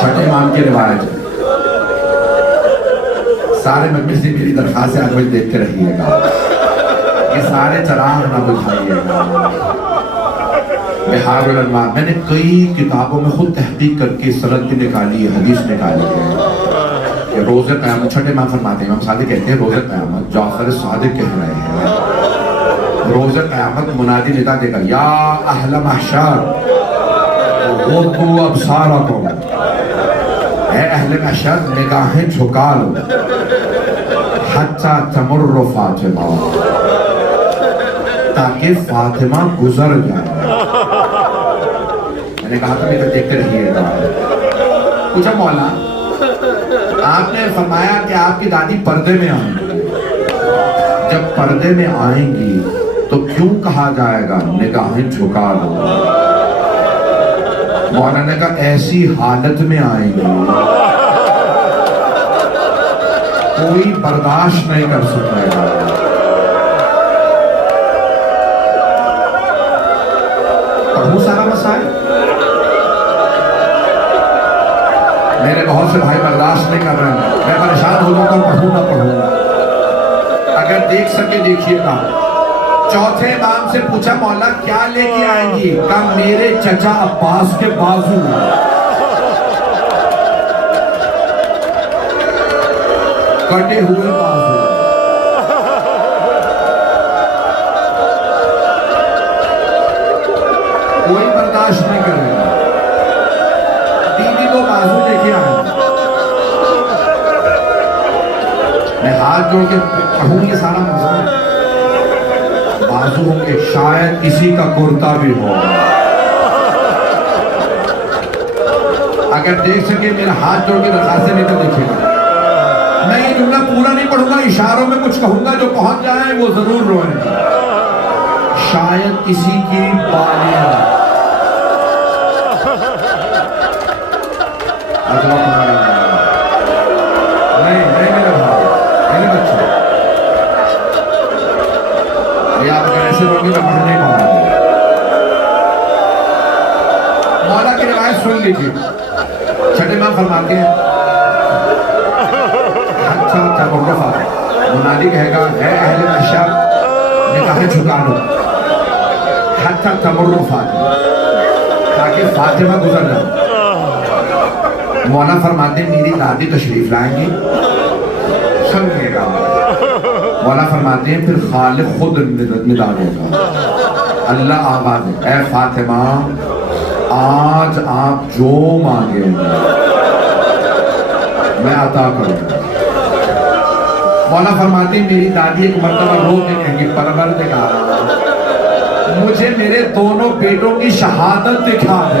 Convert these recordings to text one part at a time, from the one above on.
چھٹے امام کی روایت ہے. سارے مجمع سے میری درخواست ہے آج مجھے دیکھتے رہیے گا. یہ سارے چراغ نہ بجھائیے گا. بہار الانوار میں نے کئی کتابوں میں خود تحقیق کر کے سند بھی نکالی ہے, حدیث نکالی ہے کہ روز قیامت, چھٹے امام فرماتے ہیں, امام صادق کہتے ہیں روز قیامت, جعفر صادق کہہ رہے ہیں, روز قیامت منادی ندا دے گا, یا اہل محشر غضوا ابصارکم, اے اہل محشر نگاہیں جھکا لو, حتی تمر فاطمہ, تاکہ فاطمہ گزر جائے. میں نے کہا تھا میرے دیکھتے رہیے گا. پوچھا مولا آپ نے فرمایا کہ آپ کی دادی پردے میں آئیں گی, جب پردے میں آئیں گی تو کیوں کہا جائے گا نگاہیں جھکا لو؟ مولا نے کہا ایسی حالت میں آئیں گی کوئی برداشت نہیں کر سکے گا. پڑھوں سارا مسائل؟ میرے بہت سے بھائی برداشت نہیں کر رہے ہیں, میں پریشان ہو جاتا ہوں پڑھوں نہ پڑھوں. اگر دیکھ سکے دیکھیے گا. چوتھے امام سے پوچھا مولا کیا لے کے آئیں گی؟ کہا میرے چچا عباس کے بازو. کٹے ہوئے بازو. کوئی برداشت نہیں کرے گا. دیدی کو بازو لے کے آئے. میں ہاتھ جوڑ کے پڑھوں یہ سارا مضمون. بازو ہوں گے, شاید کسی کا کرتا بھی ہو. اگر دیکھ سکے میرا ہاتھ جوڑ کے درخواست نہیں تو دیکھے گا. میں یہ جملہ پورا نہیں پڑھوں گا, اشاروں میں کچھ کہوں گا, جو پہنچ جائیں وہ ضرور روئیں. شاید کسی کی بالیاں نہیں میرے بھائی, میرے بچے, یہ آپ اگر ایسے لوگی میں پڑھ نہیں پاؤں گا. مولا کی روایت سن لیجیے. چھٹے امام فرماتے ہیں اچھا تمرفہ, منادی کہے گا اے اہل محشر نگاہیں جھکا لو, حتی تمر فاطمہ, تاکہ فاطمہ گزر جائے. مولا فرماتے ہیں میری دادی تشریف لائیں گی, سمجھے گا. مولا فرماتے ہیں پھر خالق خود ندا دے گا, اللہ آواز ہے اے فاطمہ آج آپ جو مانگیں میں عطا کروں گا. مولا فرماتے ہیں میری دادی ایک مرتبہ رو کے کہیں گی پروردگارا مجھے میرے دونوں بیٹوں کی شہادت دکھا دے.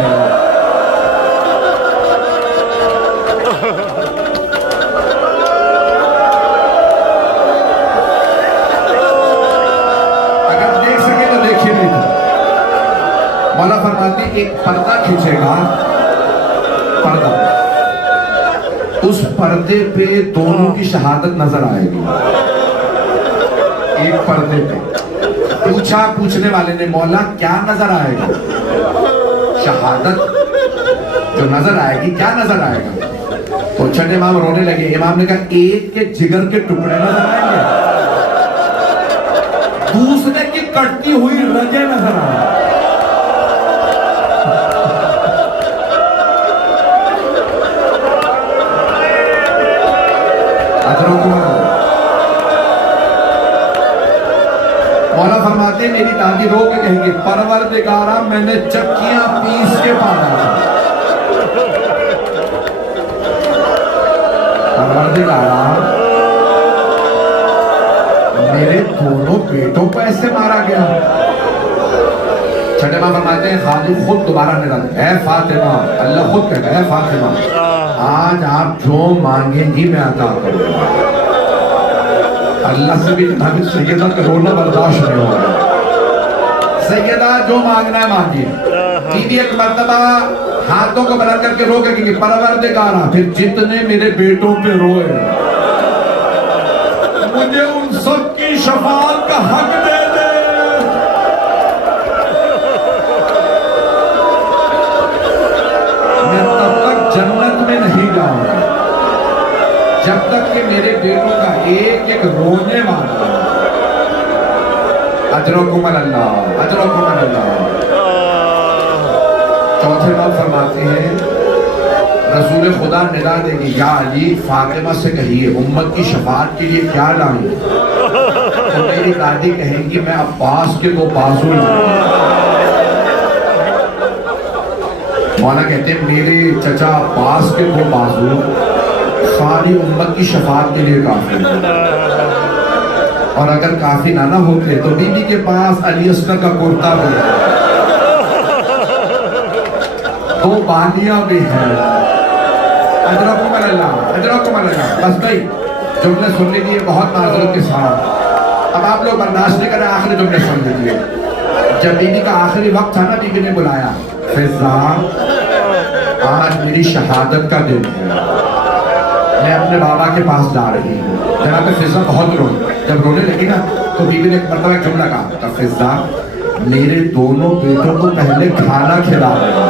اگر دیکھ سکے تو دیکھیے نہیں تھا. مولا فرماتے ہیں ایک پردہ کھینچے گا, پردہ, اس پردے پہ دونوں کی شہادت نظر آئے گی. ایک پردے پہ پوچھا پوچھنے والے نے مولا کیا نظر آئے گا؟ شہادت جو نظر آئے گی کیا نظر آئے گا؟ تو چھٹے امام رونے لگے. امام نے کہا ایک کے جگر کے ٹکڑے نظر آئیں گے, دوسرے کی کٹتی ہوئی رگیں نظر آئیں گے. مولا فرماتے ہیں میری دادی رو کے کہیں گے پروردگارا میں نے چکیاں پیس کے پالا تھا. پروردگارا میرے دونوں بیٹوں کو ایسے مارا گیا. چھٹے ماں فرماتے ہیں خالق خود دوبارہ ندا دے اے فاطمہ, اللہ خود کہتا ہے اے فاطمہ آج آپ جو مانگیں گی میں عطا کروں گا. اللہ سے بھی جناب سیدہ کا رونا برداشت نہیں ہو رہا. سیدہ جو مانگنا ہے مانگیے. بیوی ایک مرتبہ ہاتھوں کو بلند کر کے رو کے کہ پروردگارا پھر جتنے میرے بیٹوں پہ روئے مجھے ان سب کی شفاعت کا حق دے دے. میں تب تک جنت میں نہیں جاؤں گا جب تک کہ میرے بیٹوں کا ایک ایک رونے والا اجرکم اللہ اجرکم اللہ۔ چوتھے باب فرماتے ہیں رسول خدا ندا دے گی یا علی فاطمہ سے کہیے امت کی شفاعت کے لیے کیا لائیں؟ تو میری دادی کہیں گی میں عباس کے دو بازو لائیں۔ مولانا کہتے ہیں میرے چچا عباس کے دو بازو ساری امت کی شفاعت کے لیے کافی ہے، اور اگر کافی نہ ہوتے تو بی بی کے پاس علی اصغر کا کرتا بھی ہے، دو بالیاں بھی ہیں۔ اجرکم اللہ اجرکم اللہ۔ بس بھائی جملے سن لیجیے بہت معذرت کے ساتھ، اب آپ لوگ برداشت نہیں کریں، آخری جملے سن لیجیے۔ جب بی بی کا آخری وقت تھا نا، بی بی نے بلایا فضا آج میری شہادت کا دن ہے، میں اپنے بابا کے پاس جا رہی ہوں۔ جناب فضا بہت روئی، جب رونے لگی نا تو بی بی نے ایک مرتبہ جملہ کہا فضا میرے دونوں بیٹوں کو پہلے کھانا کھلا رہے ہیں،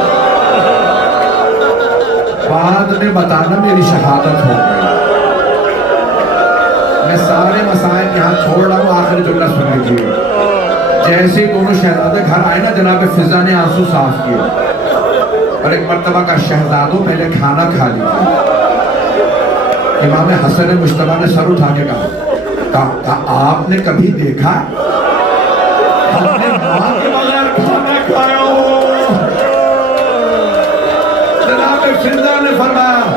بعد میں بتانا میری شہادت ہو گئی۔ میں سارے مسائل یہاں چھوڑ رہا ہوں، آخری جملہ سن لیجیے۔ جیسے دونوں شہزادے گھر آئے نا، جناب فضا نے آنسو صاف کیے اور ایک مرتبہ کا شہزادوں پہلے کھانا کھا لیجیے۔ امام حسن مجتبیٰ نے سر اٹھا کے کہا آپ نے کبھی دیکھا اپنے ماں کے بغیر کھانا کھایا ہو؟ جناب فضا نے فرمایا